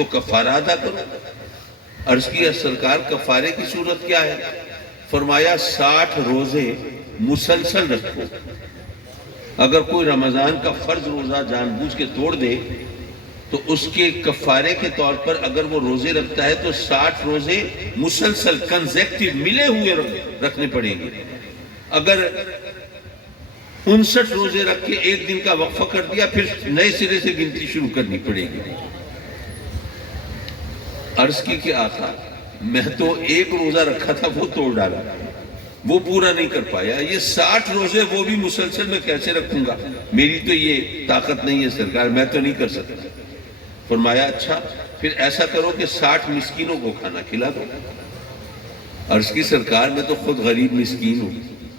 تو کفارہ ادا کرو۔ عرض کیا سرکار کفارے کی صورت کیا ہے؟ فرمایا 60 روزے مسلسل رکھو۔ اگر کوئی رمضان کا فرض روزہ جان بوجھ کے توڑ دے تو اس کے کفارے کے طور پر اگر وہ روزے رکھتا ہے تو 60 روزے مسلسل کنزیکٹیو ملے ہوئے رکھنے پڑیں گے۔ اگر 59 روزے رکھ کے ایک دن کا وقفہ کر دیا پھر نئے سرے سے گنتی شروع کرنی پڑے گی۔ عرض کی کہ آقا میں تو ایک روزہ رکھا تھا وہ توڑ ڈالا، وہ پورا نہیں کر پایا، یہ 60 روزے وہ بھی مسلسل میں کیسے رکھوں گا؟ میری تو یہ طاقت نہیں ہے سرکار، میں تو نہیں کر سکتا۔ فرمایا اچھا پھر ایسا کرو کہ 60 مسکینوں کو کھانا کھلا دو۔ عرض کی سرکار میں تو خود غریب مسکین ہوں،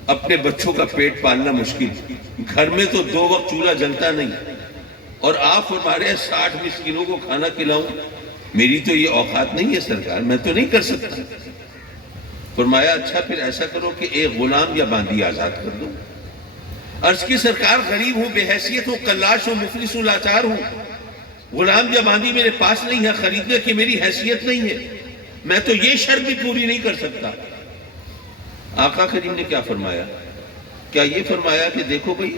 اپنے بچوں کا پیٹ پالنا مشکل، گھر میں تو 2 وقت چولہا جلتا نہیں، اور آپ فرما رہے ہیں 60 مسکینوں کو کھانا کھلاؤں؟ میری تو یہ اوقات نہیں ہے سرکار، میں تو نہیں کر سکتا۔ فرمایا اچھا پھر ایسا کرو کہ ایک غلام یا باندی آزاد کر دو۔ عرض کی سرکار غریب ہوں، بے حیثیت ہوں، کلاش ہوں، مفلس ہوں، لاچار ہوں، غلام یا باندی میرے پاس نہیں ہے، خریدنے کی میری حیثیت نہیں ہے، میں تو یہ شرط بھی پوری نہیں کر سکتا۔ آقا کریم نے کیا فرمایا؟ کیا یہ فرمایا کہ دیکھو بھئی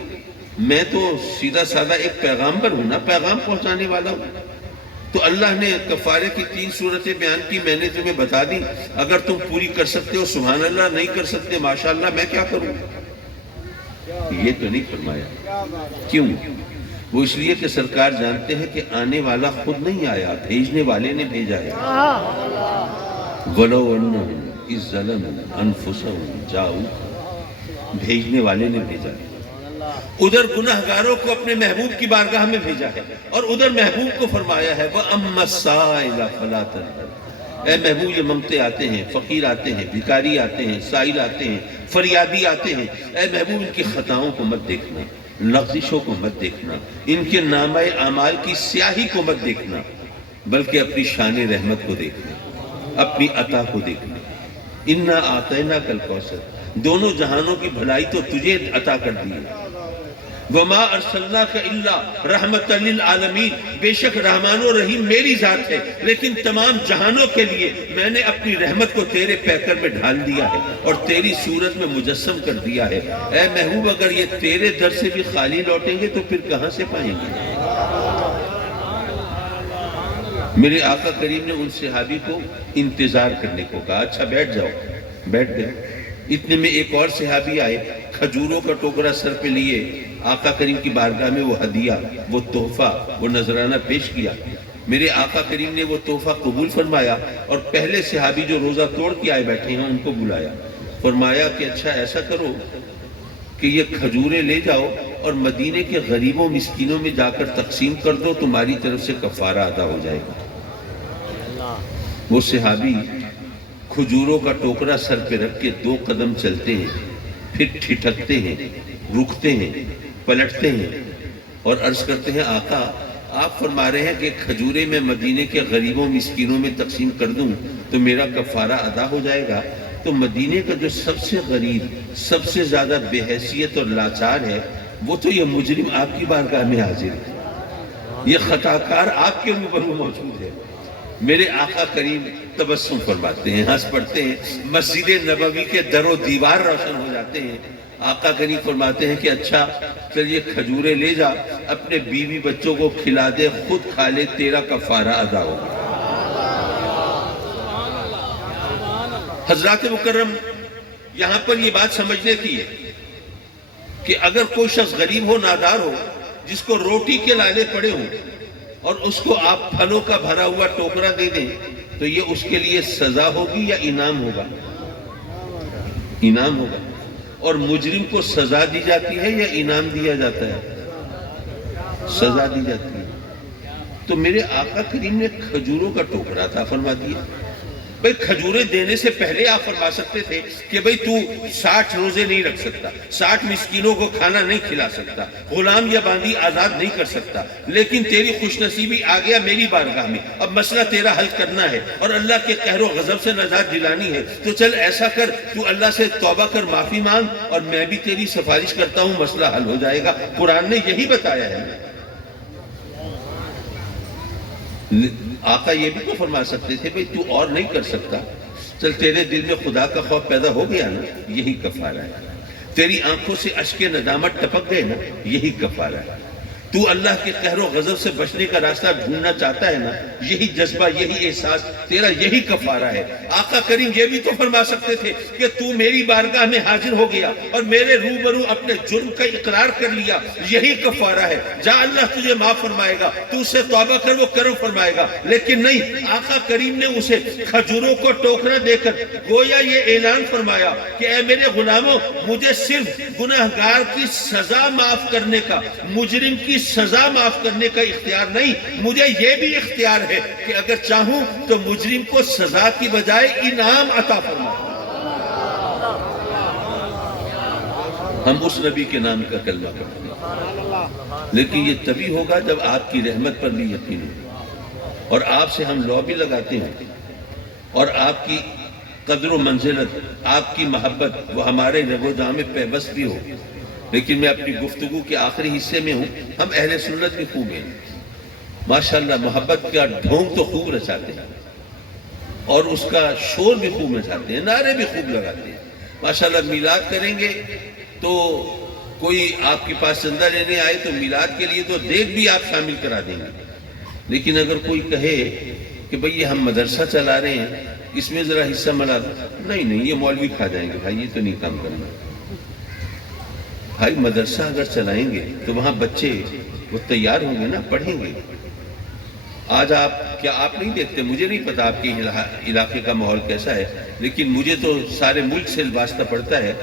میں تو سیدھا سادہ ایک پیغامبر ہوں نا، پیغام پہنچانے والا ہوں، تو اللہ نے کفارے کی 3 صورتیں بیان کی، میں نے تمہیں بتا دی، اگر تم پوری کر سکتے ہو سبحان اللہ، نہیں کر سکتے ماشاءاللہ، میں کیا کروں؟ یہ تو نہیں فرمایا۔ کیوں؟ وہ اس لیے کہ سرکار جانتے ہیں کہ آنے والا خود نہیں آیا، بھیجنے والے نے بھیجا ہے۔ وَلَوْ أَنَّهُمْ إِذْ ظَلَمُوا أَنفُسَهُمْ جَاءُوكَ، بھیجنے والے نے بھیجا ہے۔ ادھر گناہگاروں کو اپنے محبوب کی بارگاہ میں بھیجا ہے، اور ادھر محبوب کو فرمایا ہے وَأَمَّا السَّائِلَ فَلَا تَنْهَرْ، اے محبوب یہ منگتے آتے ہیں، فقیر آتے ہیں، بھکاری آتے ہیں، سائل آتے ہیں، فریادی آتے ہیں، اے محبوب ان کی خطاؤں کو مت دیکھنا، لغزشوں کو مت دیکھنا، ان کے نامہ اعمال کی سیاہی کو مت دیکھنا، بلکہ اپنی شان رحمت کو دیکھنا، اپنی عطا کو دیکھنا۔ اِنَّا آتَيْنَاكَ الْكَوْثَرَ، دونوں جہانوں کی بھلائی تو تجھے عطا کر دی ہے۔ وَمَا أَرْسَلْنَاكَ إِلَّا رَحْمَةً لِلْعَالَمِينَ، بے شک رحمان و رحیم میری ذات ہے، لیکن تمام جہانوں کے لیے میں نے اپنی رحمت کو تیرے پیکر میں ڈھال دیا ہے اور تیری صورت میں مجسم کر دیا ہے۔ اے محبوب اگر یہ تیرے در سے بھی خالی لوٹیں گے تو پھر کہاں سے پائیں گے؟ میرے آقا کریم نے ان صحابی کو انتظار کرنے کو کہا، اچھا بیٹھ جاؤ، بیٹھ گئے۔ اتنے میں ایک اور صحابی آئے، کھجوروں کا ٹوکرا سر پہ لیے، آقا کریم کی بارگاہ میں وہ ہدیہ، وہ تحفہ، وہ نذرانہ پیش کیا۔ میرے آقا کریم نے وہ تحفہ قبول فرمایا اور پہلے صحابی جو روزہ توڑ کے آئے بیٹھے ہیں ان کو بلایا، فرمایا کہ اچھا ایسا کرو کہ یہ کھجوریں لے جاؤ اور مدینے کے غریبوں مسکینوں میں جا کر تقسیم کر دو، تمہاری طرف سے کفارہ ادا ہو جائے گا۔ وہ صحابی کھجوروں کا ٹوکرا سر پہ رکھ کے 2 قدم چلتے ہیں، پھر ٹھٹکتے ہیں، رکتے ہیں، پلٹتے ہیں اور عرض کرتے ہیں آقا آپ فرما رہے ہیں کہ کھجورے میں مدینے کے غریبوں مسکینوں میں تقسیم کر دوں تو میرا کفارہ ادا ہو جائے گا، تو مدینے کا جو سب سے غریب، سب سے زیادہ بے حیثیت اور لاچار ہے وہ تو یہ مجرم آپ کی بارگاہ میں حاضر ہے، یہ خطاکار آپ کے روبرو موجود ہے۔ میرے آقا کریم تبسم فرماتے ہیں، ہنس پڑتے ہیں، مسجد نبوی کے در و دیوار روشن ہو جاتے ہیں۔ آقا کریم فرماتے ہیں کہ اچھا چل یہ کھجورے لے جا، اپنے بیوی بچوں کو کھلا دے، خود کھا لے، تیرا کفارہ ادا ہوگا۔ حضرات مکرم یہاں پر یہ بات سمجھنے کی ہے کہ اگر کوئی شخص غریب ہو، نادار ہو، جس کو روٹی کے لالے پڑے ہوں اور اس کو آپ پھلوں کا بھرا ہوا ٹوکرا دے دیں تو یہ اس کے لیے سزا ہوگی یا انعام ہوگا؟ انعام ہوگا۔ اور مجرم کو سزا دی جاتی ہے یا انعام دیا جاتا ہے؟ سزا دی جاتی ہے۔ تو میرے آقا کریم نے کھجوروں کا ٹوکرا عطا فرما دیا۔ بھئی کھجوریں دینے سے پہلے آپ فرما سکتے تھے کہ بھئی تو 60 روزے نہیں رکھ سکتا، 60 مسکینوں کو کھانا نہیں کھلا سکتا، غلام یا باندی آزاد نہیں کر سکتا، لیکن تیری خوش نصیبی آ گیا میری بارگاہ میں، اب مسئلہ تیرا حل کرنا ہے اور اللہ کے قہر و غضب سے نجات دلانی ہے، تو چل ایسا کر تو اللہ سے توبہ کر، معافی مانگ، اور میں بھی تیری سفارش کرتا ہوں، مسئلہ حل ہو جائے گا۔ قرآن نے یہی بتایا ہے۔ آقا یہ بھی تو فرما سکتے تھے بھئی تو اور نہیں کر سکتا، چل تیرے دل میں خدا کا خوف پیدا ہو گیا نا، یہی کفارہ ہے۔ تیری آنکھوں سے اشک ندامت ٹپک گئے نا، یہی کفارہ ہے۔ تو اللہ کے قہر و غضب سے بچنے کا راستہ ڈھونڈنا چاہتا ہے نا، یہی جذبہ، یہی احساس تیرا، یہی کفارہ ہے۔ آقا کریم یہ بھی تو فرما سکتے تھے کہ تو میری بارگاہ میں حاضر ہو گیا اور میرے روبرو اپنے جرم کا اقرار کر لیا، یہی کفارہ ہے، جا اللہ تجھے معاف فرمائے گا، تو اسے توبہ کر، وہ کرم فرمائے گا۔ لیکن نہیں، آقا کریم نے اسے کھجوروں کو ٹوکرا دے کر گویا یہ اعلان فرمایا کہ اے میرے غلاموں، مجھے صرف گناہگار کی سزا معاف کرنے کا، مجرم کی سزا معاف کرنے کا اختیار نہیں، مجھے یہ بھی اختیار ہے کہ اگر چاہوں تو مجرم کو سزا کی بجائے انعام عطا فرماؤں۔ ہم اس نبی کے نام کا کلمہ پڑھتے ہیں، لیکن یہ تبھی ہوگا جب آپ کی رحمت پر بھی یقین ہو، اور آپ سے ہم لو بھی لگاتے ہیں، اور آپ کی قدر و منزلت، آپ کی محبت وہ ہمارے رگ و جان میں پیوست بھی ہو۔ لیکن میں اپنی گفتگو کے آخری حصے میں ہوں، ہم اہل سنت بھی خوب ہیں، ماشاءاللہ محبت کا ڈھونگ تو خوب رچاتے ہیں، اور اس کا شور بھی خوب مچاتے ہیں، نعرے بھی خوب لگاتے ہیں۔ ماشاءاللہ میلاد کریں گے تو کوئی آپ کے پاس چندہ لینے آئے تو میلاد کے لیے تو دیگ بھی آپ شامل کرا دیں گے، لیکن اگر کوئی کہے کہ بھئی یہ ہم مدرسہ چلا رہے ہیں، اس میں ذرا حصہ ملا دو، نہیں یہ مولوی کھا جائیں گے، بھائی یہ تو نہیں کام کرنا۔ بھائی مدرسہ اگر چلائیں گے تو وہاں بچے وہ تیار ہوں گے نا، پڑھیں گے۔ آج کیا آپ نہیں دیکھتے، مجھے نہیں پتا آپ کے علاقے کا ماحول کیسا ہے، لیکن مجھے تو سارے ملک سے واسطہ پڑتا ہے،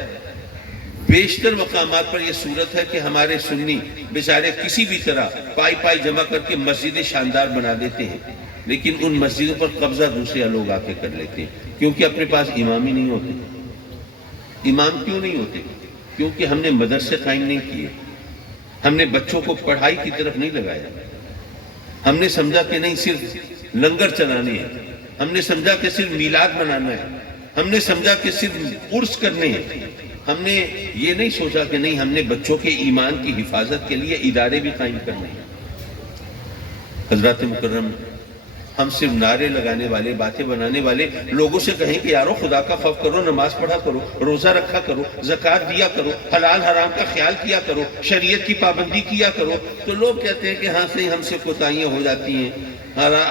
بیشتر مقامات پر یہ صورت ہے کہ ہمارے سنی بیچارے کسی بھی طرح پائی جمع کر کے مسجدیں شاندار بنا دیتے ہیں، لیکن ان مسجدوں پر قبضہ دوسرے لوگ آ کے کر لیتے ہیں، کیونکہ اپنے پاس امام ہی نہیں ہوتے۔ امام کیوں نہیں ہوتے؟ کیونکہ ہم نے مدرسے قائم نہیں کیے، ہم نے بچوں کو پڑھائی کی طرف نہیں لگایا، ہم نے سمجھا کہ نہیں صرف لنگر چلانے ہیں، ہم نے سمجھا کہ صرف میلاد منانا ہے، ہم نے سمجھا کہ صرف عرس کرنے ہیں، ہم نے یہ نہیں سوچا کہ نہیں، ہم نے بچوں کے ایمان کی حفاظت کے لیے ادارے بھی قائم کرنے ہیں۔ حضرات مکرم، ہم صرف نعرے لگانے والے، باتیں بنانے والے لوگوں سے کہیں کہ یارو خدا کا خوف کرو، نماز پڑھا کرو، روزہ رکھا کرو، زکوٰۃ دیا کرو، حلال حرام کا خیال کیا کرو، شریعت کی پابندی کیا کرو، تو لوگ کہتے ہیں کہ ہاں صحیح ہم سے کوتاہیاں ہو جاتی ہیں،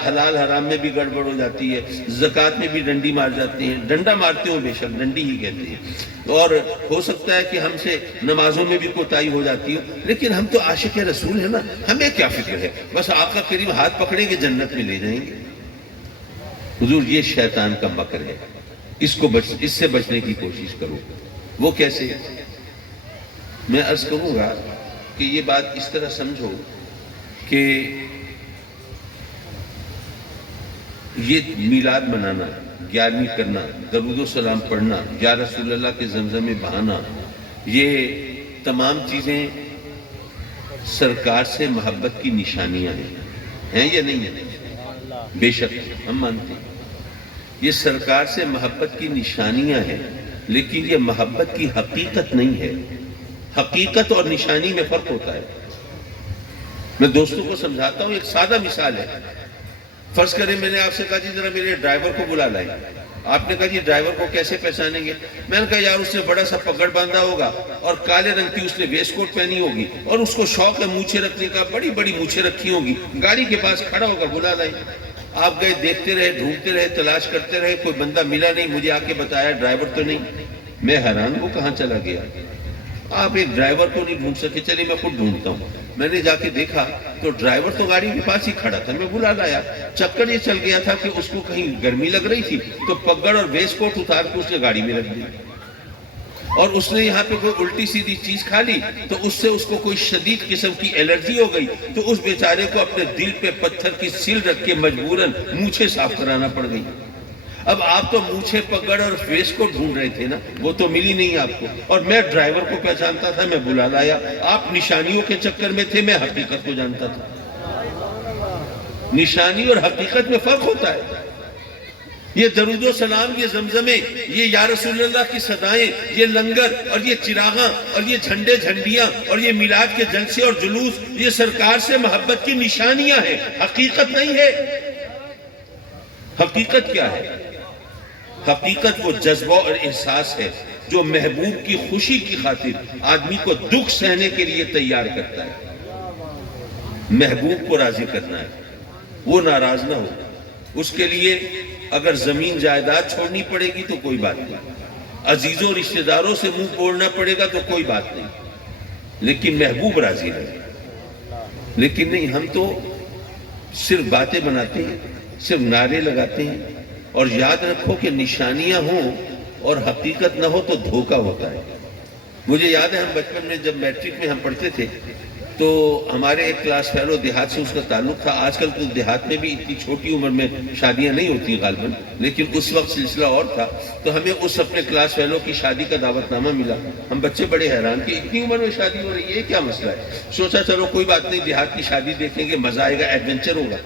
حلال حرام میں بھی گڑبڑ ہو جاتی ہے، زکوٰۃ میں بھی ڈنڈی مار جاتے ہیں، ڈنڈا مارتے ہوں، بے شک ڈنڈی ہی کہتے ہیں، اور ہو سکتا ہے کہ ہم سے نمازوں میں بھی کوتاہی ہو جاتی ہو، لیکن ہم تو عاشق رسول ہیں نا، ہمیں کیا فکر ہے، بس آقا کریم ہاتھ پکڑیں گے جنت میں لے جائیں گے۔ حضور یہ شیطان کا مکر ہے، اس سے بچنے کی کوشش کرو۔ وہ کیسے؟ میں عرض کروں گا کہ یہ بات اس طرح سمجھو کہ یہ میلاد منانا، 11ویں کرنا، درود و سلام پڑھنا، یا رسول اللہ کے زمزم میں بہانا، یہ تمام چیزیں سرکار سے محبت کی نشانیاں ہیں یا نہیں ہیں؟ بے شک ہم مانتے ہیں یہ سرکار سے محبت کی نشانیاں ہیں، لیکن یہ محبت کی حقیقت نہیں ہے۔ حقیقت اور نشانی میں فرق ہوتا ہے۔ میں دوستوں کو سمجھاتا ہوں، ایک سادہ مثال ہے۔ فرض کریں میں نے آپ سے کہا جی ذرا میرے ڈرائیور کو بلا لائیں، آپ نے کہا جی ڈرائیور کو کیسے پہچانیں گے؟ میں نے کہا یار اس نے بڑا سا پگڑ باندھا ہوگا اور کالے رنگ کی اس نے ویسٹ کوٹ پہنی ہوگی اور اس کو شوق ہے مونچھیں رکھنے کا، بڑی بڑی مونچھیں رکھی ہوگی، گاڑی کے پاس کھڑا ہوگا، بلا لائیں۔ آپ گئے، دیکھتے رہے، ڈھونڈتے رہے، تلاش کرتے رہے، کوئی بندہ ملا نہیں، مجھے آ کے بتایا ڈرائیور تو نہیں۔ میں حیران وہ کہاں چلا گیا؟ آپ ایک ڈرائیور کو نہیں ڈھونڈ سکے، چلیے میں خود ڈھونڈتا ہوں۔ میں نے جا کے دیکھا تو ڈرائیور تو گاڑی کے پاس ہی کھڑا تھا، میں بلا لایا۔ چکر یہ چل گیا تھا کہ اس کو کہیں گرمی لگ رہی تھی تو پگڑ اور ویسٹ کوٹ اتار کے اس نے گاڑی میں رکھ دیا، اور اس نے یہاں پہ کوئی الٹی سیدھی چیز کھا لی تو اس سے اس کو کوئی شدید قسم کی الرجی ہو گئی، تو اس بیچارے کو اپنے دل پہ پتھر کی سل رکھ کے مجبوراً مونچھیں صاف کرانا پڑ گئی۔ اب آپ تو مونچھیں، پگڑ اور فیس کو ڈھونڈ رہے تھے نا، وہ تو ملی نہیں آپ کو، اور میں ڈرائیور کو پہچانتا تھا، میں بلا لایا۔ آپ نشانیوں کے چکر میں تھے، میں حقیقت کو جانتا تھا۔ نشانی اور حقیقت میں فرق ہوتا ہے۔ یہ درود و سلام، یہ زمزمیں، یہ یا رسول اللہ کی صدائیں، یہ لنگر اور یہ چراغاں اور یہ جھنڈے جھنڈیاں اور یہ میلاد کے جلسے اور جلوس، یہ سرکار سے محبت کی نشانیاں ہیں، حقیقت نہیں ہے۔ حقیقت کیا ہے؟ حقیقت وہ جذبہ اور احساس ہے جو محبوب کی خوشی کی خاطر آدمی کو دکھ سہنے کے لیے تیار کرتا ہے۔ محبوب کو راضی کرنا ہے، وہ ناراض نہ ہو۔ اس کے لیے اگر زمین جائیداد چھوڑنی پڑے گی تو کوئی بات نہیں، عزیزوں رشتہ داروں سے منہ موڑنا پڑے گا تو کوئی بات نہیں، لیکن محبوب راضی رہے۔ لیکن نہیں، ہم تو صرف باتیں بناتے ہیں، صرف نعرے لگاتے ہیں، اور یاد رکھو کہ نشانیاں ہوں اور حقیقت نہ ہو تو دھوکہ ہوتا ہے۔ مجھے یاد ہے ہم بچپن میں جب میٹرک میں ہم پڑھتے تھے تو ہمارے ایک کلاس فیلو دیہات سے اس کا تعلق تھا۔ آج کل تو دیہات میں بھی اتنی چھوٹی عمر میں شادیاں نہیں ہوتی غالباً، لیکن اس وقت سلسلہ اور تھا، تو ہمیں اس اپنے کلاس فیلو کی شادی کا دعوت نامہ ملا۔ ہم بچے بڑے حیران کہ اتنی عمر میں شادی ہو رہی ہے، کیا مسئلہ ہے؟ سوچا چلو کوئی بات نہیں، دیہات کی شادی دیکھیں گے، مزہ آئے گا، ایڈونچر ہوگا۔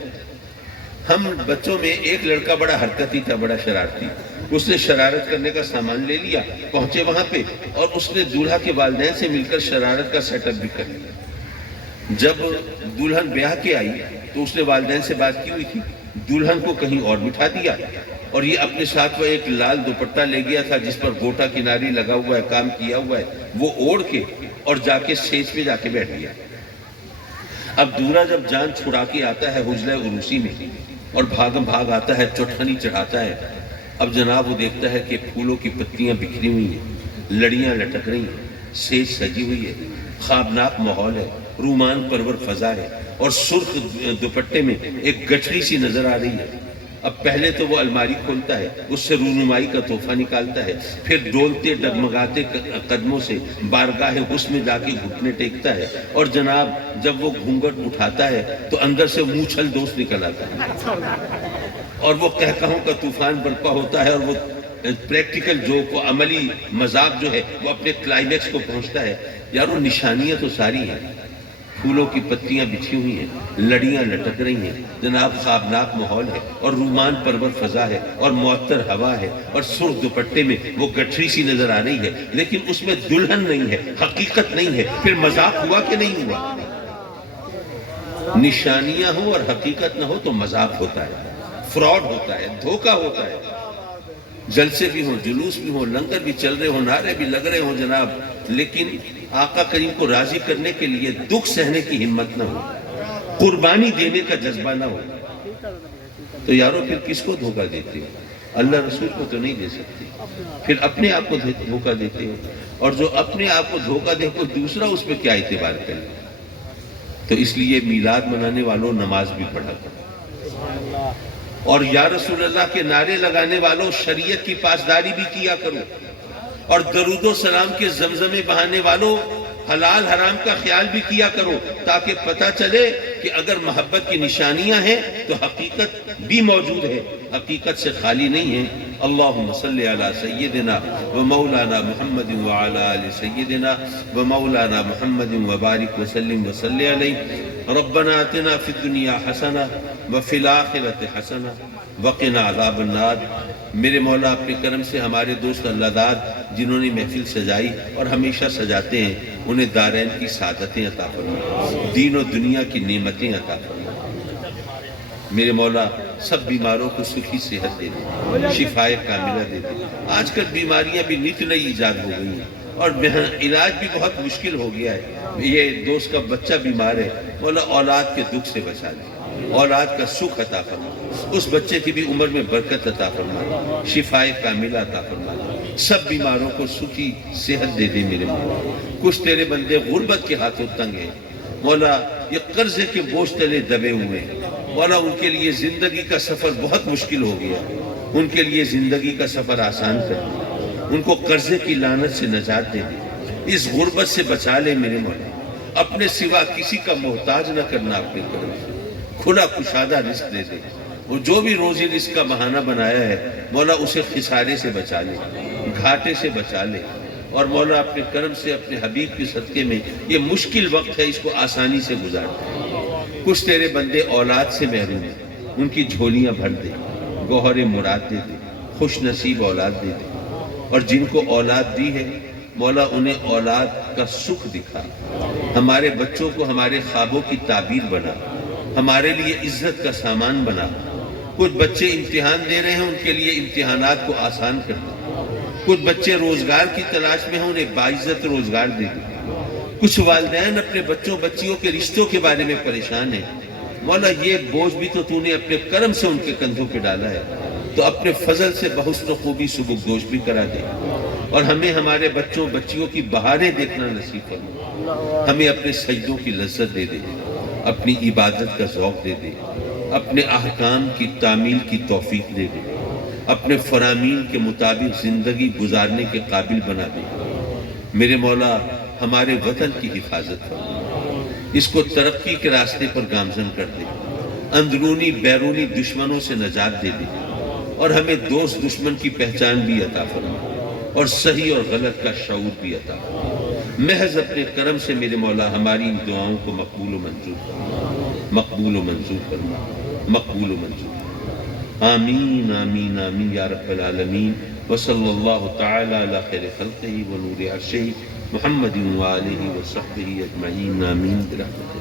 ہم بچوں میں ایک لڑکا بڑا حرکتی تھا، بڑا شرارتی، اس نے شرارت کرنے کا سامان لے لیا، پہنچے وہاں پہ اور اس نے دولہا کے والدین سے مل کر شرارت کا سیٹ اپ بھی کر لیا۔ جب دلہن بیاہ کے آئی تو اس نے والدین سے بات کی ہوئی تھی، دلہن کو کہیں اور بٹھا دیا اور یہ اپنے ساتھ وہ ایک لال دوپٹہ لے گیا تھا جس پر گوٹا کناری لگا ہوا ہے، کام کیا ہوا ہے، وہ اوڑھ کے اور جا کے اسٹیج پہ جا کے بیٹھ گیا۔ اب دورہ جب جان چھڑا کے آتا ہے حجلہ عروسی میں اور بھاگم بھاگ آتا ہے، چوٹھانی چڑھاتا ہے، اب جناب وہ دیکھتا ہے کہ پھولوں کی پتیاں بکھری ہوئی ہیں، لڑیاں لٹک رہی ہیں، سیج سجی ہوئی ہے، خوابناک ماحول ہے، رومان پرور فضا ہے، اور سرخ دوپٹے میں ایک گٹھڑی سی نظر آ رہی ہے۔ اب پہلے تو وہ الماری کھولتا ہے، اس سے رونمائی کا تحفہ نکالتا ہے، پھر ڈولتے ڈگمگاتے قدموں سے بارگاہ حسن میں جا کے گھٹنے ٹیکتا ہے، اور جناب جب وہ گھونگھٹ اٹھاتا ہے تو اندر سے موچھل دوست نکل آتا ہے، اور وہ قہقہوں کا طوفان برپا ہوتا ہے، اور وہ پریکٹیکل جوک، عملی مذاق جو ہے وہ اپنے کلائمیکس کو پہنچتا ہے۔ یارو نشانیاں تو ساری ہیں، پھولوں کی پتیاں بچھی ہوئی ہیں، لڑیاں لٹک رہی ہیں، جناب خوابناک ماحول ہے اور رومان پرور فضا ہے اور معطر ہوا ہے، اور سرخ دوپٹے میں وہ گٹھری سی نظر آ رہی ہے، لیکن اس میں دلہن نہیں ہے، حقیقت نہیں ہے۔ پھر مذاق ہوا کہ نہیں ہوا؟ نشانیاں ہوں اور حقیقت نہ ہو تو مذاق ہوتا ہے، فراڈ ہوتا ہے، دھوکہ ہوتا ہے۔ جلسے بھی ہوں، جلوس بھی ہوں، لنگر بھی چل رہے ہوں، نعرے بھی لگ رہے ہوں جناب، لیکن آقا کریم کو راضی کرنے کے لیے دکھ سہنے کی ہمت نہ ہو، قربانی دینے کا جذبہ نہ ہو، تو یارو پھر کس کو دھوکہ دیتے ہو؟ اللہ رسول کو تو نہیں دے سکتے، پھر اپنے آپ کو دھوکہ دیتے ہو، اور جو اپنے آپ کو دھوکہ دے کوئی دوسرا اس پہ کیا اعتبار کرے؟ تو اس لیے میلاد منانے والوں نماز بھی پڑھا کرو، اور یا رسول اللہ کے نعرے لگانے والوں شریعت کی پاسداری بھی کیا کرو، اور درود و سلام کے زمزمے بہانے والوں حلال حرام کا خیال بھی کیا کرو، تاکہ پتہ چلے کہ اگر محبت کی نشانیاں ہیں تو حقیقت بھی موجود ہے، حقیقت سے خالی نہیں ہے۔ اللہم صلی علی سیدنا و مولانا محمد وعلی آل سیدنا و مولانا محمد وبارک وسلم وصلی علیہ۔ ربنا آتنا فی الدنیا حسنہ وفی الآخرۃ حسنہ وقنا عذاب النار۔ میرے مولا اپنے کرم سے ہمارے دوست اللہ داد جنہوں نے محفل سجائی اور ہمیشہ سجاتے ہیں، انہیں دارین کی سعادتیں عطا فرما، دین و دنیا کی نعمتیں عطا فرما۔ میرے مولا سب بیماروں کو سکھی صحت دے دے، شفائے کاملہ دے دے۔ آج کل بیماریاں بھی نت نئی ایجاد ہو گئی ہیں اور علاج بھی بہت مشکل ہو گیا ہے۔ یہ دوست کا بچہ بیمار ہے، مولا اولاد کے دکھ سے بچا دے، اولاد کا سکھ عطا فرما، اس بچے کی بھی عمر میں برکت عطا فرما، شفائے کاملہ عطا فرما۔ سب بیماروں کو سکھی صحت دے دے میرے مولا۔ کچھ تیرے بندے غربت کے ہاتھوں تنگ ہیں مولا، یہ قرضے کے بوجھ تلے دبے ہوئے ہیں مولا، ان کے لیے زندگی کا سفر بہت مشکل ہو گیا، ان کے لیے زندگی کا سفر آسان کر دے، ان کو قرضے کی لعنت سے نجات دے دے، اس غربت سے بچا لے میرے مولا، اپنے سوا کسی کا محتاج نہ کرنا اپنے کرم سے، کھلا کشادہ رزق دے دے، اور جو بھی روزی رزق کا بہانہ بنایا ہے مولا اسے خسارے سے بچا لے، گھاٹے سے بچا لے، اور مولا اپنے کرم سے اپنے حبیب کے صدقے میں یہ مشکل وقت ہے اس کو آسانی سے گزار دے۔ کچھ تیرے بندے اولاد سے محروم ہیں، ان کی جھولیاں بھر دے، گوہر مراد دے دے، خوش نصیب اولاد دے دے، اور جن کو اولاد دی ہے مولا انہیں اولاد کا سکھ دکھا، ہمارے بچوں کو ہمارے خوابوں کی تعبیر بنا، ہمارے لیے عزت کا سامان بنا، کچھ بچے امتحان دے رہے ہیں، ان کے لیے امتحانات کو آسان کر دے۔ کچھ بچے روزگار کی تلاش میں ہیں، انہیں باعزت روزگار دے دے۔ کچھ والدین اپنے بچوں بچیوں کے رشتوں کے بارے میں پریشان ہیں، مولا یہ بوجھ بھی تو نے اپنے کرم سے ان کے کندھوں پہ ڈالا ہے، تو اپنے فضل سے بحسن و خوبی سبکدوش بھی کرا دے، اور ہمیں ہمارے بچوں بچیوں کی بہاریں دیکھنا نصیب فرما۔ ہمیں اپنے سجدوں کی لذت دے دے، اپنی عبادت کا ذوق دے دے، اپنے احکام کی تعمیل کی توفیق دے دے، اپنے فرامین کے مطابق زندگی گزارنے کے قابل بنا دے۔ میرے مولا ہمارے وطن کی حفاظت فرما، اس کو ترقی کے راستے پر گامزن کر دے، اندرونی بیرونی دشمنوں سے نجات دے دے، اور ہمیں دوست دشمن کی پہچان بھی عطا فرما، اور صحیح اور غلط کا شعور بھی عطا فرما۔ محض اپنے کرم سے میرے مولا ہماری ان دعاؤں کو مقبول و منظور فرما، مقبول و منظور فرما، مقبول و منظور فرما۔ آمین آمین آمین یا رب العالمین، وصلی اللہ تعالی علی خیر خلقہ ونور عرشہ محمد وآلہ وصحبہ اجمعین، آمین برحمتہ۔